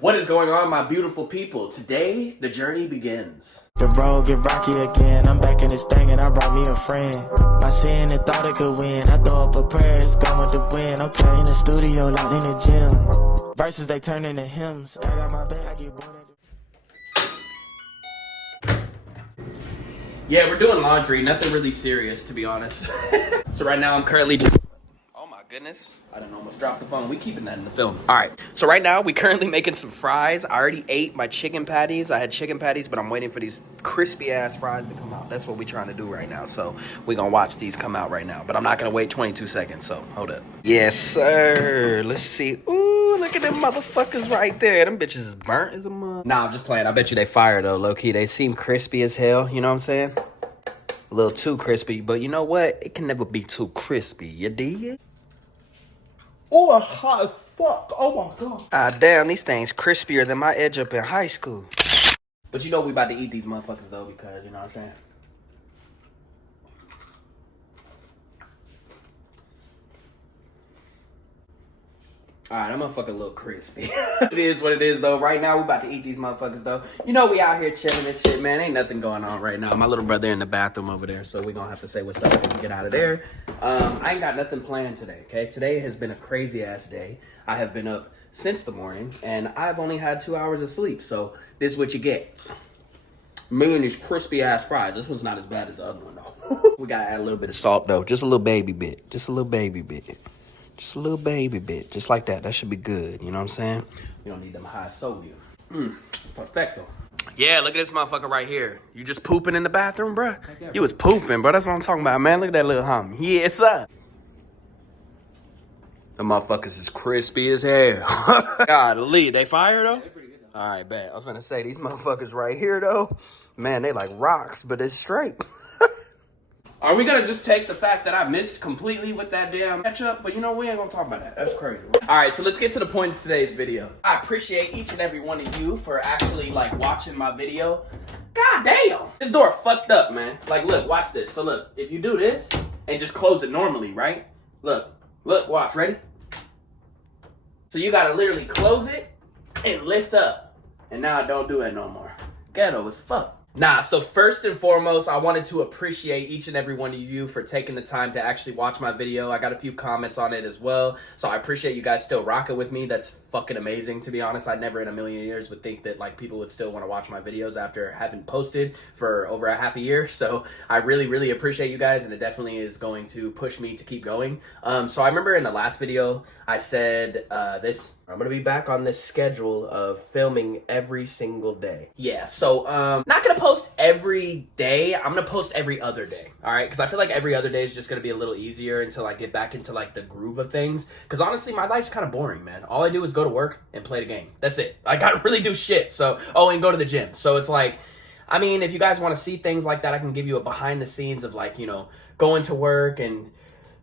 What is going on, my beautiful people? Today, the journey begins. The road get rocky again. I'm back in this thing and I brought me a friend. My sin and thought it could win. I throw up a prayer, it's going to win. Okay, in the studio, locked in the gym. Verses, they turn into hymns. I got my back, I get bored. Yeah, we're doing laundry. Nothing really serious, to be honest. So right now, I'm currently just... Oh my goodness. I done almost dropped the phone. We keeping that in the film. All right. So right now, we currently making some fries. I already ate my chicken patties. I had chicken patties, but I'm waiting for these crispy ass fries to come out. That's what we're trying to do right now. So we're going to watch these come out right now. But I'm not going to wait 22 seconds. So hold up. Yes, sir. Let's see. Ooh, look at them motherfuckers right there. Them bitches is burnt as a mug. Nah, I'm just playing. I bet you they fire though, low key. They seem crispy as hell. You know what I'm saying? A little too crispy. But you know what? It can never be too crispy. You dig? Oh, hot as fuck. Oh my god. Ah, damn, these things crispier than my edge up in high school. But you know we about to eat these motherfuckers though, because you know what I'm saying? Alright, that motherfucker a little crispy. It is what it is though. Right now we about to eat these motherfuckers though. You know we out here chilling and shit, man. Ain't nothing going on right now. My little brother in the bathroom over there, so we gonna have to say what's up when we get out of there. I ain't got nothing planned today, okay? Today has been a crazy ass day. I have been up since the morning and I've only had 2 hours of sleep, so this is what you get. Me and these crispy ass fries. This one's not as bad as the other one though. We gotta add a little bit of salt though. Just a little baby bit. Just a little baby bit. Just a little baby bit. Just like that. That should be good. You know what I'm saying? We don't need them high sodium. Perfecto. Yeah, look at this motherfucker right here. You just pooping in the bathroom, bro? You was pooping, bro. That's what I'm talking about, man. Look at that little homie. Yes, sir. The motherfuckers is crispy as hell. Golly, they fire though? They're pretty good though. All right, bet. I was gonna say, these motherfuckers right here though, man, they like rocks, but it's straight. Are we gonna just take the fact that I missed completely with that damn ketchup? But you know, we ain't gonna talk about that. That's crazy. All right, so let's get to the point of today's video. I appreciate each and every one of you for actually like watching my video. God damn. This door fucked up, man. Like, look, watch this. So look, if you do this and just close it normally, right? Look, watch, ready? So you gotta literally close it and lift up. And now I don't do it no more. Ghetto as fuck. Nah, so first and foremost, I wanted to appreciate each and every one of you for taking the time to actually watch my video. I got a few comments on it as well, so I appreciate you guys still rocking with me. That's fucking amazing, to be honest. I never in a million years would think that like people would still want to watch my videos after having posted for over a half a year. So I really appreciate you guys, and it definitely is going to push me to keep going. So I remember in the last video, I said I'm gonna be back on this schedule of filming every single day. Yeah, so not gonna post every day. I'm gonna post every other day, all right? Because I feel like every other day is just gonna be a little easier until I get back into like the groove of things. Because honestly, my life's kind of boring, man. All I do is go to work and play the game. That's it. I gotta really do shit. So, and go to the gym. So it's like, I mean, if you guys want to see things like that, I can give you a behind the scenes of like, you know, going to work and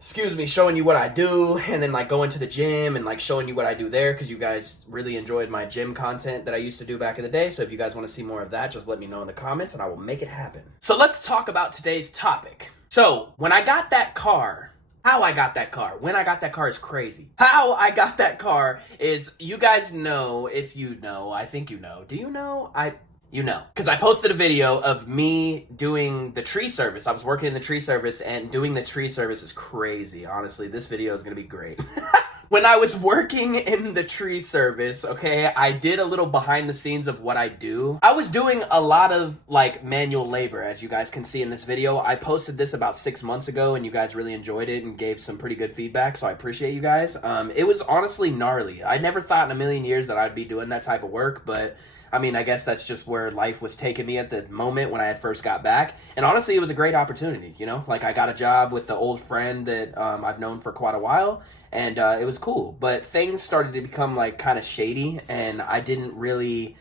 showing you what I do, and then like going to the gym and like showing you what I do there, because you guys really enjoyed my gym content that I used to do back in the day. So if you guys want to see more of that, just let me know in the comments and I will make it happen. So let's talk about today's topic. So when I got that car, how I got that car, when I got that car is crazy. How I got that car is, you guys know, if you know, I think you know. Do you know? You know, because I posted a video of me doing the tree service. I was working in the tree service, and doing the tree service is crazy. Honestly, this video is going to be great. When I was working in the tree service, okay, I did a little behind the scenes of what I do. I was doing a lot of like manual labor, as you guys can see in this video. I posted this about 6 months ago, and you guys really enjoyed it and gave some pretty good feedback, so I appreciate you guys. It was honestly gnarly. I never thought in a million years that I'd be doing that type of work, but I mean, I guess that's just where life was taking me at the moment when I had first got back. And honestly, it was a great opportunity, you know? Like, I got a job with the old friend that I've known for quite a while, and it was cool. But things started to become, like, kind of shady, and I didn't really,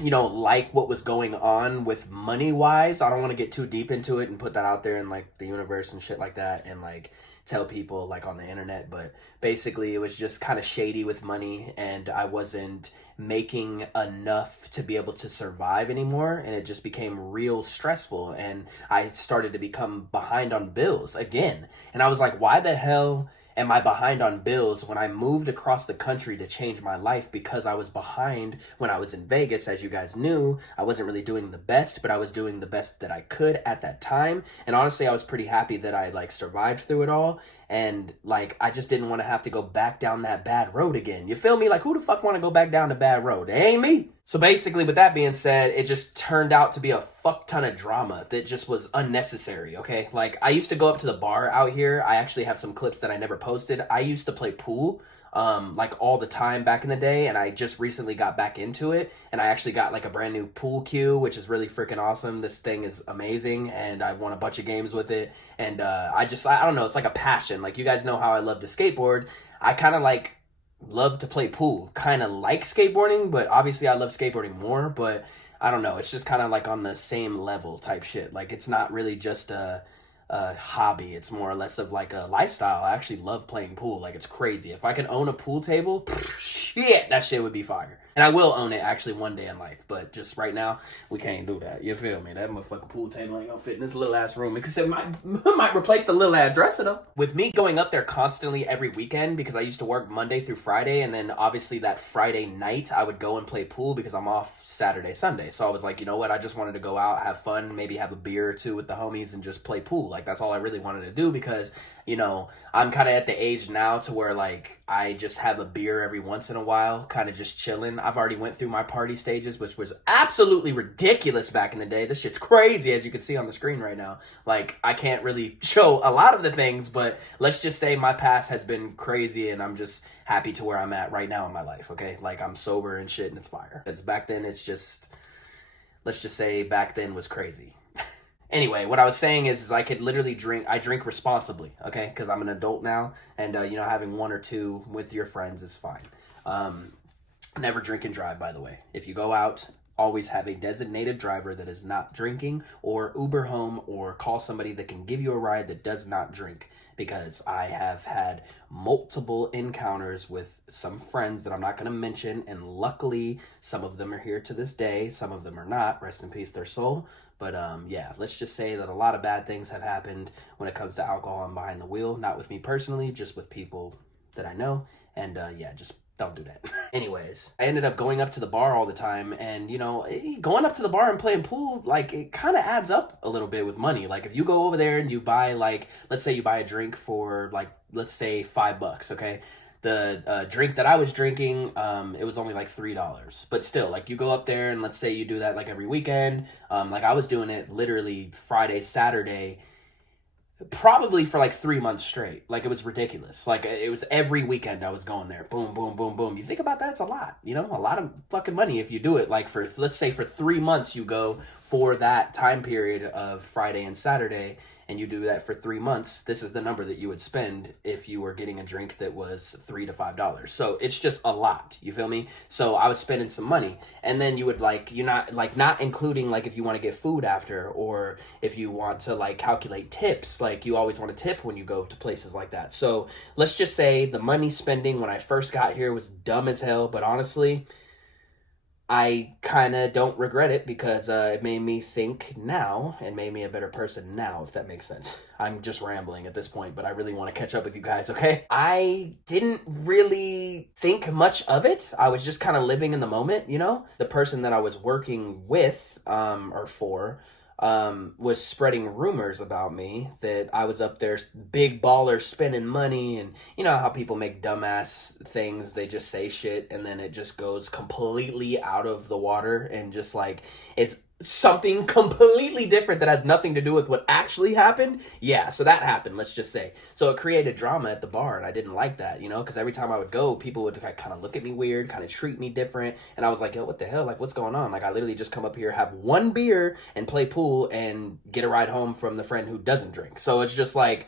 you know, like what was going on with money-wise. I don't want to get too deep into it and put that out there in, like, the universe and shit like that, and, like, tell people, like, on the internet. But basically, it was just kind of shady with money, and I wasn't making enough to be able to survive anymore, and it just became real stressful, and I started to become behind on bills again. And I was like, why the hell am I behind on bills when I moved across the country to change my life because I was behind when I was in Vegas? As you guys knew, I wasn't really doing the best, but I was doing the best that I could at that time. And honestly, I was pretty happy that I like survived through it all. And like, I just didn't want to have to go back down that bad road again. You feel me? Like, who the fuck want to go back down the bad road? It ain't me. So basically, with that being said, it just turned out to be a fuck ton of drama that just was unnecessary, okay? Like, I used to go up to the bar out here. I actually have some clips that I never posted. I used to play pool, like all the time back in the day, and I just recently got back into it, and I actually got like a brand new pool cue, which is really freaking awesome. This thing is amazing, and I've won a bunch of games with it, and I don't know, it's like a passion. Like, you guys know how I love to skateboard. I kind of like love to play pool, kind of like skateboarding, but obviously I love skateboarding more, but I don't know, it's just kind of like on the same level type shit. Like, it's not really just a hobby, it's more or less of like a lifestyle. I actually love playing pool, like it's crazy. If I could own a pool table, shit, that shit would be fire. And I will own it actually one day in life, but just right now, we can't do that. You feel me? That motherfucking pool table ain't gonna fit in this little ass room, because it might replace the little ass dresser though. With me going up there constantly every weekend, because I used to work Monday through Friday, and then obviously that Friday night, I would go and play pool because I'm off Saturday, Sunday. So I was like, you know what? I just wanted to go out, have fun, maybe have a beer or two with the homies and just play pool. Like, that's all I really wanted to do, because, you know, I'm kind of at the age now to where like I just have a beer every once in a while, kind of just chilling. I've already went through my party stages, which was absolutely ridiculous back in the day. This shit's crazy, as you can see on the screen right now. Like, I can't really show a lot of the things, but let's just say my past has been crazy, and I'm just happy to where I'm at right now in my life, okay? Like, I'm sober and shit, and it's fire. Because back then, it's just, let's just say back then was crazy. Anyway, what I was saying is I could literally I drink responsibly, okay? Because I'm an adult now, and, you know, having one or two with your friends is fine. Never drink and drive, by the way. If you go out, always have a designated driver that is not drinking, or Uber home, or call somebody that can give you a ride that does not drink. Because I have had multiple encounters with some friends that I'm not going to mention, and luckily some of them are here to this day, some of them are not, rest in peace their soul. But yeah, let's just say that a lot of bad things have happened when it comes to alcohol and behind the wheel. Not with me personally, just with people that I know. And yeah, just don't do that. Anyways, I ended up going up to the bar all the time, and you know, going up to the bar and playing pool, like, it kind of adds up a little bit with money. Like, if you go over there and you buy, like, let's say you buy a drink for, like, let's say $5, okay? The drink that I was drinking, it was only like $3. But still, like, you go up there and let's say you do that like every weekend. Like, I was doing it literally Friday, Saturday, probably for like 3 months straight. Like, it was ridiculous. Like, it was every weekend I was going there. Boom, boom, boom, boom. You think about that, it's a lot, you know, a lot of fucking money if you do it. Like, for, let's say for 3 months you go for that time period of Friday and Saturday, and you do that for 3 months, this is the number that you would spend if you were getting a drink that was $3 to $5. So it's just a lot, you feel me? So I was spending some money, and then you would like, you're not like, not including like if you want to get food after, or if you want to like calculate tips, like you always want to tip when you go to places like that. So let's just say the money spending when I first got here was dumb as hell, but honestly, I kind of don't regret it, because it made me think now and made me a better person now, if that makes sense. I'm just rambling at this point, but I really want to catch up with you guys, okay? I didn't really think much of it. I was just kind of living in the moment, you know? The person that I was working with, or for, was spreading rumors about me that I was up there big baller spending money, and you know how people make dumbass things, they just say shit and then it just goes completely out of the water and just like it's something completely different that has nothing to do with what actually happened. Yeah, so that happened, let's just say. So it created drama at the bar, and I didn't like that, you know, because every time I would go, people would kind of look at me weird, kind of treat me different, and I was like, yo, what the hell, like, what's going on? Like, I literally just come up here, have one beer, and play pool, and get a ride home from the friend who doesn't drink. So it's just like,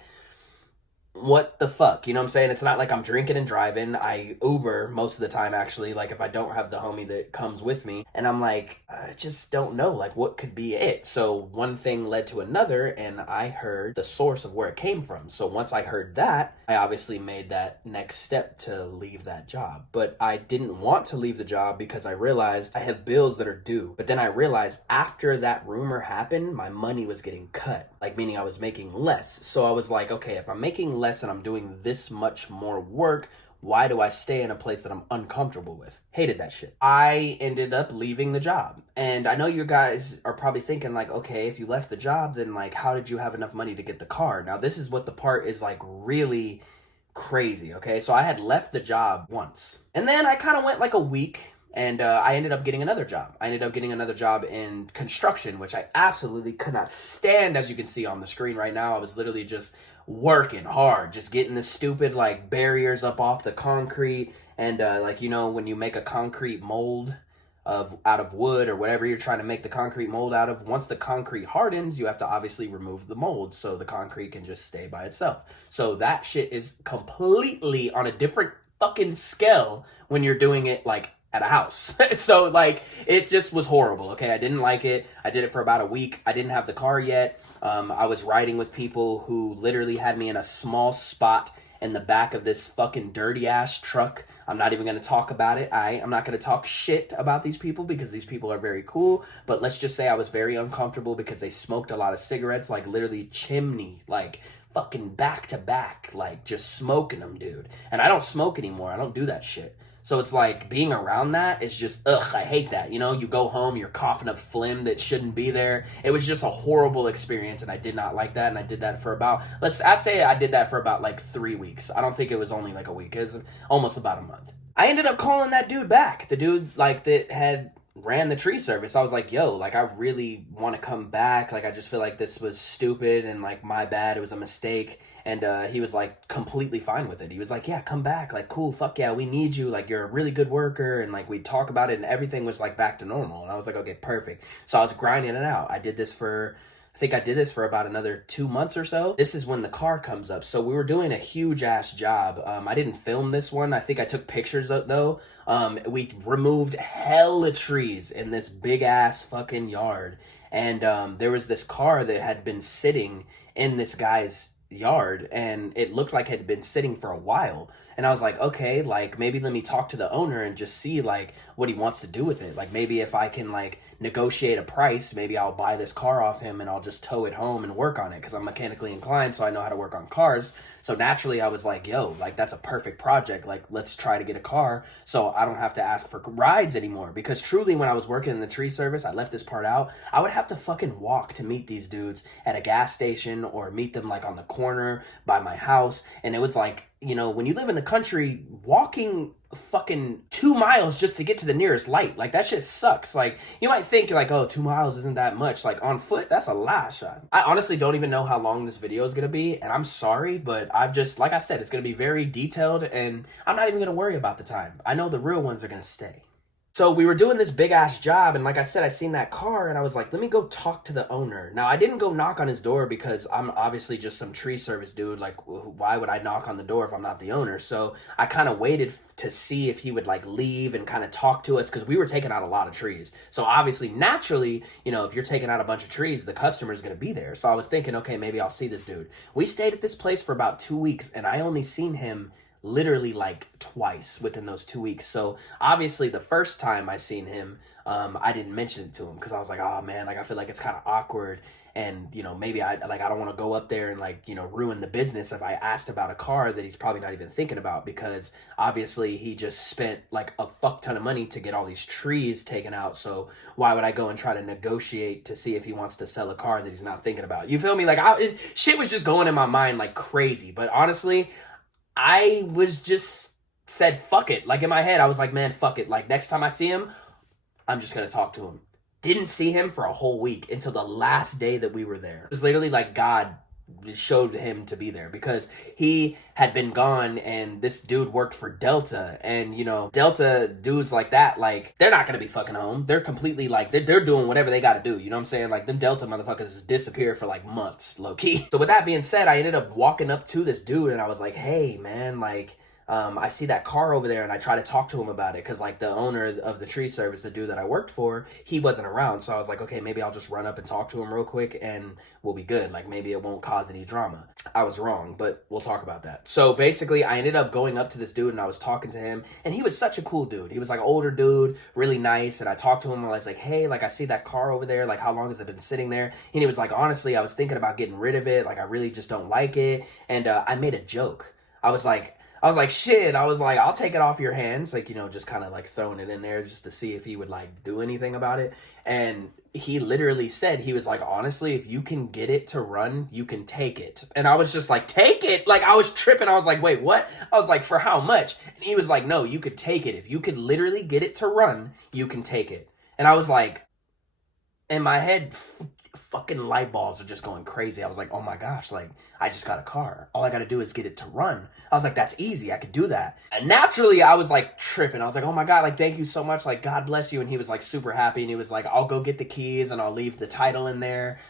what the fuck, you know what I'm saying? It's not like I'm drinking and driving. I Uber most of the time, actually, like if I don't have the homie that comes with me, and I'm like, I just don't know, like, what could be it? So one thing led to another, and I heard the source of where it came from. So once I heard that, I obviously made that next step to leave that job. But I didn't want to leave the job because I realized I have bills that are due. But then I realized after that rumor happened, my money was getting cut, like meaning I was making less. So I was like, okay, if I'm making less and I'm doing this much more work. Why do I stay in a place that I'm uncomfortable with? Hated that shit. I ended up leaving the job. And I know you guys are probably thinking like, okay, if you left the job, then like, how did you have enough money to get the car? Now, this is what the part is like really crazy, okay? So I had left the job once. And then I kind of went like a week and I ended up getting another job. I ended up getting another job in construction, which I absolutely could not stand, as you can see on the screen right now. I was literally just working hard, just getting the stupid like barriers up off the concrete, and like, you know, when you make a concrete mold out of wood or whatever you're trying to make the concrete mold out of, once the concrete hardens, you have to obviously remove the mold so the concrete can just stay by itself. So that shit is completely on a different fucking scale when you're doing it like at a house. So like, it just was horrible, okay? I didn't like it. I did it for about a week. I didn't have the car yet. I was riding with people who literally had me in a small spot in the back of this fucking dirty ass truck. I'm not even going to talk about it. I'm not going to talk shit about these people because these people are very cool. But let's just say I was very uncomfortable because they smoked a lot of cigarettes, like literally chimney, like fucking back to back, like just smoking them, dude. And I don't smoke anymore. I don't do that shit. So it's like being around that is just, ugh, I hate that. You know, you go home, you're coughing up phlegm that shouldn't be there. It was just a horrible experience and I did not like that. And I did that for about, I'd say I did that for about like 3 weeks. I don't think it was only like a week. It was almost about a month. I ended up calling that dude back. The dude like that had ran the tree service. I was like, yo, like I really want to come back. Like I just feel like this was stupid and like my bad. It was a mistake. And he was like completely fine with it. He was like, yeah, come back. Like, cool, fuck yeah, we need you. Like, you're a really good worker. And like, we'd talk about it and everything was like back to normal. And I was like, okay, perfect. So I was grinding it out. I think I did this for about another 2 months or so. This is when the car comes up. So we were doing a huge ass job. I didn't film this one. I think I took pictures though. We removed hella trees in this big ass fucking yard. And there was this car that had been sitting in this guy's yard and it looked like it had been sitting for a while. And I was like, okay, like maybe let me talk to the owner and just see like what he wants to do with it. Like maybe if I can like negotiate a price, maybe I'll buy this car off him and I'll just tow it home and work on it because I'm mechanically inclined, so I know how to work on cars. So naturally I was like, yo, like that's a perfect project. Like let's try to get a car so I don't have to ask for rides anymore. Because truly when I was working in the tree service, I left this part out, I would have to fucking walk to meet these dudes at a gas station or meet them like on the corner by my house. And it was like, you know, when you live in the country, walking fucking 2 miles just to get to the nearest light, like that shit sucks. Like you might think like, oh, 2 miles isn't that much. Like on foot, that's a lot, shot. I honestly don't even know how long this video is gonna be, and I'm sorry, but I've just, like I said, it's gonna be very detailed and I'm not even gonna worry about the time. I know the real ones are gonna stay. So we were doing this big ass job, and like I said, I seen that car and I was like, let me go talk to the owner. Now I didn't go knock on his door because I'm obviously just some tree service dude. Like why would I knock on the door if I'm not the owner? So I kind of waited to see if he would like leave and kind of talk to us because we were taking out a lot of trees. So obviously, naturally, you know, if you're taking out a bunch of trees, the customer is going to be there. So I was thinking, okay, maybe I'll see this dude. We stayed at this place for about 2 weeks and I only seen him literally like twice within those 2 weeks. So obviously the first time I seen him, I didn't mention it to him because I was like, oh man, like I feel like it's kind of awkward. And, you know, maybe I don't want to go up there and like, you know, ruin the business if I asked about a car that he's probably not even thinking about, because obviously he just spent like a fuck ton of money to get all these trees taken out. So why would I go and try to negotiate to see if he wants to sell a car that he's not thinking about? You feel me? Like shit was just going in my mind like crazy. But honestly, I was just said, fuck it. Like in my head, I was like, man, fuck it. Like next time I see him, I'm just going to talk to him. Didn't see him for a whole week until the last day that we were there. It was literally like God showed him to be there because he had been gone and this dude worked for Delta, and you know, Delta dudes like that, like they're not gonna be fucking home. They're completely like they're doing whatever they gotta do, you know what I'm saying? Like them Delta motherfuckers disappear for like months, low key. So with that being said, I ended up walking up to this dude and I was like, hey man, like I see that car over there, and I try to talk to him about it, because like the owner of the tree service, the dude that I worked for, he wasn't around. So I was like, okay, maybe I'll just run up and talk to him real quick and we'll be good. Like maybe it won't cause any drama. I was wrong, but we'll talk about that. So basically I ended up going up to this dude and I was talking to him, and he was such a cool dude. He was like an older dude, really nice. And I talked to him and I was like, hey, like I see that car over there. Like how long has it been sitting there? And he was like, honestly, I was thinking about getting rid of it. Like I really just don't like it. And I made a joke. I was like, shit, I was like, I'll take it off your hands. Like, you know, just kind of like throwing it in there just to see if he would like do anything about it. And he literally said, he was like, honestly, if you can get it to run, you can take it. And I was just like, take it? Like I was tripping. I was like, wait, what? I was like, for how much? And he was like, no, you could take it. If you could literally get it to run, you can take it. And I was like, in my head, fucking light bulbs are just going crazy. I was like, oh my gosh, like I just got a car. All I got to do is get it to run. I was like, that's easy. I could do that. And naturally I was like tripping. I was like, oh my God, like thank you so much. Like God bless you. And he was like super happy. And he was like, I'll go get the keys and I'll leave the title in there.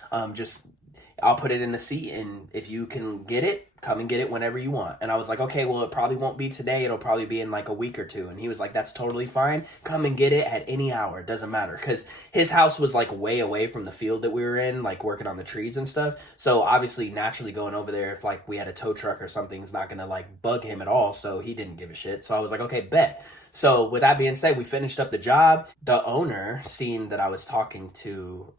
I'll put it in the seat, and if you can get it, come and get it whenever you want. And I was like, okay, well, it probably won't be today. It'll probably be in like a week or two. And he was like, that's totally fine. Come and get it at any hour. It doesn't matter. Because his house was like way away from the field that we were in, like working on the trees and stuff. So obviously, naturally going over there, if like we had a tow truck or something, it's not going to like bug him at all. So he didn't give a shit. So I was like, okay, bet. So with that being said, we finished up the job. The owner, seeing that I was talking to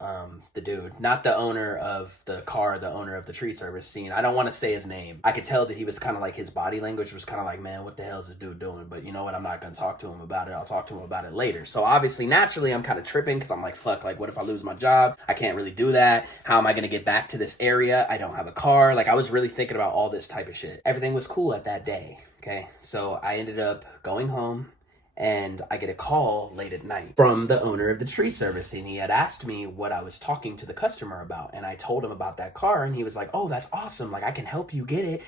the dude, not the owner of the car, the owner of the tree service, scene. I don't want to say his name. I could tell that he was kind of like, his body language was kind of like, man, what the hell is this dude doing? But you know what? I'm not going to talk to him about it. I'll talk to him about it later. So obviously, naturally, I'm kind of tripping because I'm like, fuck, like what if I lose my job? I can't really do that. How am I going to get back to this area? I don't have a car. Like I was really thinking about all this type of shit. Everything was cool at that day. Okay. So I ended up going home. And I get a call late at night from the owner of the tree service, and he had asked me what I was talking to the customer about, and I told him about that car, and he was like, oh, that's awesome, like I can help you get it,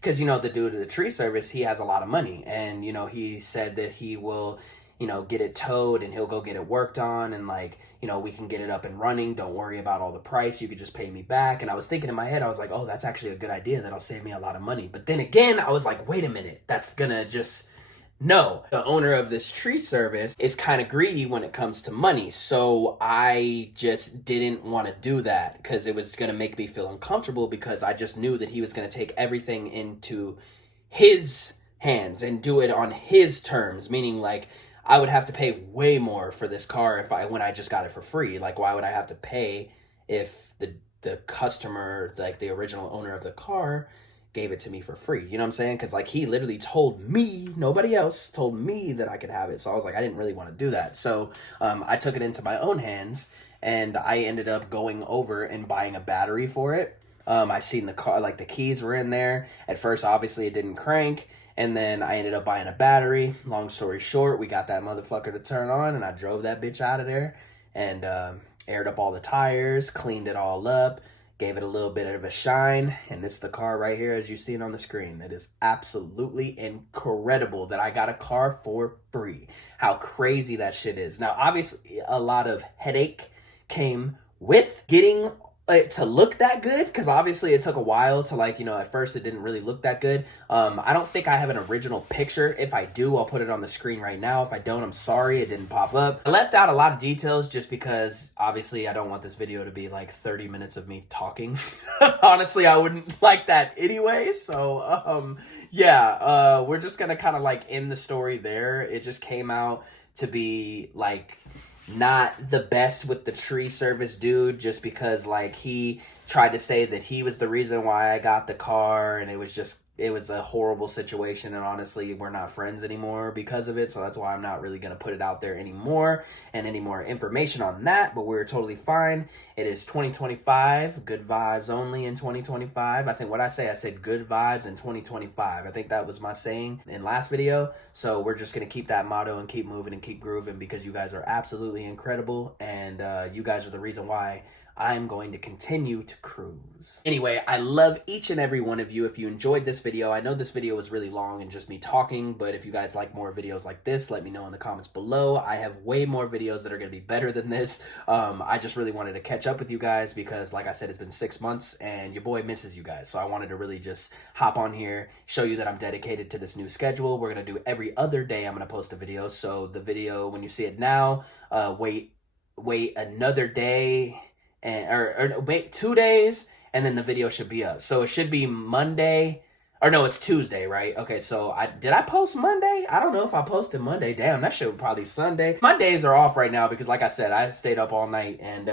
because you know, the dude of the tree service, he has a lot of money, and you know, he said that he will, you know, get it towed, and he'll go get it worked on, and like, you know, we can get it up and running, don't worry about all the price, you could just pay me back. And I was thinking in my head, I was like, oh, that's actually a good idea, that'll save me a lot of money. But then again, I was like, wait a minute, that's gonna just... No, the owner of this tree service is kind of greedy when it comes to money. So I just didn't want to do that because it was going to make me feel uncomfortable, because I just knew that he was going to take everything into his hands and do it on his terms, meaning like I would have to pay way more for this car when I just got it for free. Like why would I have to pay if the customer, like the original owner of the car, gave it to me for free? You know what I'm saying? Because like he literally told me, nobody else told me that I could have it. So I was like, I didn't really want to do that. So I took it into my own hands, and I ended up going over and buying a battery for it. I seen the car, like the keys were in there. At first, obviously it didn't crank. And then I ended up buying a battery. Long story short, we got that motherfucker to turn on, and I drove that bitch out of there and aired up all the tires, cleaned it all up, gave it a little bit of a shine, and this is the car right here as you see it on the screen. It is absolutely incredible that I got a car for free. How crazy that shit is. Now, obviously, a lot of headache came with getting it to look that good, because obviously it took a while to, like, you know, at first it didn't really look that good. I don't think I have an original picture. If I do, I'll put it on the screen right now. If I don't, I'm sorry, it didn't pop up. I left out a lot of details just because obviously I don't want this video to be like 30 minutes of me talking. Honestly, I wouldn't like that anyway. So yeah, we're just gonna kind of like end the story there. It just came out to be like not the best with the tree service dude, just because like he tried to say that he was the reason why I got the car, and it was a horrible situation, and honestly we're not friends anymore because of it. So that's why I'm not really gonna put it out there anymore and any more information on that. But we're totally fine. It is 2025, good vibes only in 2025. I think what I said good vibes in 2025. I think that was my saying in last video. So we're just gonna keep that motto and keep moving and keep grooving, because you guys are absolutely incredible, and you guys are the reason why I'm going to continue to cruise. Anyway, I love each and every one of you. If you enjoyed this video. I know this video was really long and just me talking, but if you guys like more videos like this, let me know in the comments below. I have way more videos that are going to be better than this. I just really wanted to catch up with you guys because, like I said, it's been 6 months and your boy misses you guys. So I wanted to really just hop on here, show you that I'm dedicated to this new schedule. We're going to do every other day I'm going to post a video. So the video, when you see it now, wait another day and or wait 2 days and then the video should be up. So it should be Monday, or no, it's Tuesday, right? Okay, so did I post Monday? I don't know if I posted Monday. Damn, that shit was probably Sunday. My days are off right now because, like I said, I stayed up all night and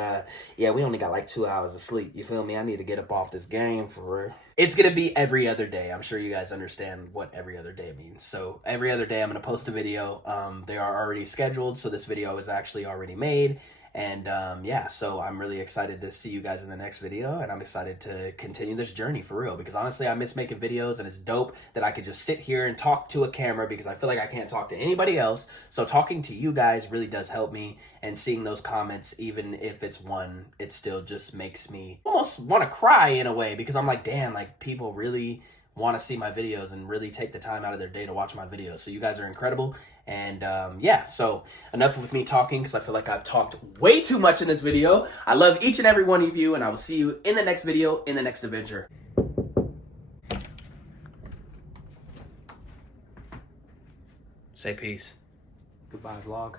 yeah, we only got like 2 hours of sleep. You feel me? I need to get up off this game for real. It's gonna be every other day. I'm sure you guys understand what every other day means. So every other day I'm gonna post a video. They are already scheduled, so this video is actually already made. And yeah, so I'm really excited to see you guys in the next video, and I'm excited to continue this journey for real, because honestly I miss making videos, and it's dope that I could just sit here and talk to a camera because I feel like I can't talk to anybody else. So talking to you guys really does help me, and seeing those comments, even if it's one, it still just makes me almost want to cry in a way, because I'm like, damn, like people really want to see my videos and really take the time out of their day to watch my videos. So you guys are incredible. And yeah, so enough with me talking, because I feel like I've talked way too much in this video. I love each and every one of you, and I will see you in the next video, in the next adventure. Say peace. Goodbye, vlog.